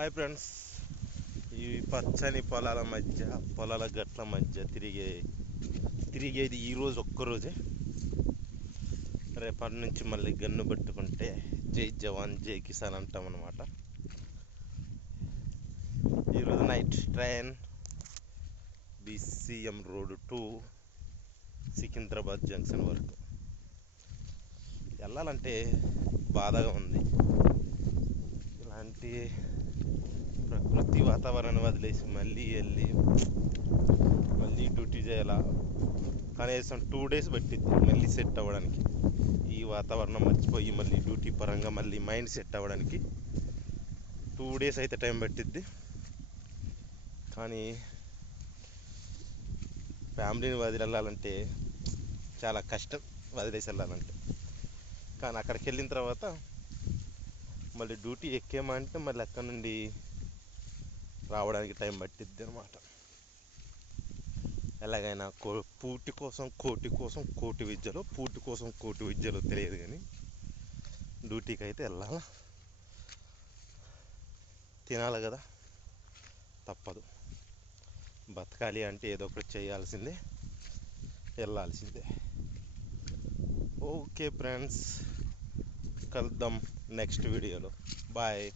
Hi friends ఈ పచ్చని పొలాల మధ్య పొలాల గట్ల మధ్య తిరిగే తిరిగేది ఈరోజు ఒక్కరోజే రేపటి నుంచి మళ్ళీ గన్ను పట్టుకుంటే జై జవాన్ జై కిసాన్ అంటాం అనమాట ఈరోజు night train BCM road to Secunderabad junction వరకు. వెళ్ళాలంటే బాధగా ఉంది. వాతావరణాన్ని వదిలేసి మళ్ళీ వెళ్ళి మళ్ళీ డ్యూటీ చేయాలా? కనీసం టూ డేస్ పట్టింది మళ్ళీ సెట్ అవ్వడానికి. ఈ వాతావరణం మర్చిపోయి మళ్ళీ డ్యూటీ పరంగా మళ్ళీ మైండ్ సెట్ అవ్వడానికి టూ డేస్ అయితే టైం పట్టిద్ది. కానీ ఫ్యామిలీని వదిలి వెళ్ళాలంటే చాలా కష్టం వదిలేసి వెళ్ళాలంటే. కానీ అక్కడికి వెళ్ళిన తర్వాత మళ్ళీ డ్యూటీ ఎక్కేమంటే మళ్ళీ అక్కడ నుండి రావడానికి టైం పట్టిద్ది అనమాట ఎలాగైనా కో పూటి కోసం కోటి కోసం కోటి విద్యలో పూటి కోసం కోటి విద్యలో తెలియదు కానీ డ్యూటీకి అయితే వెళ్ళాలా? తినాలి కదా? తప్పదు. బతకాలి అంటే ఏదో ఒకటి చేయాల్సిందే వెళ్ళాల్సిందే. ఓకే ఫ్రెండ్స్ కలుద్దాం నెక్స్ట్ వీడియోలో. బాయ్.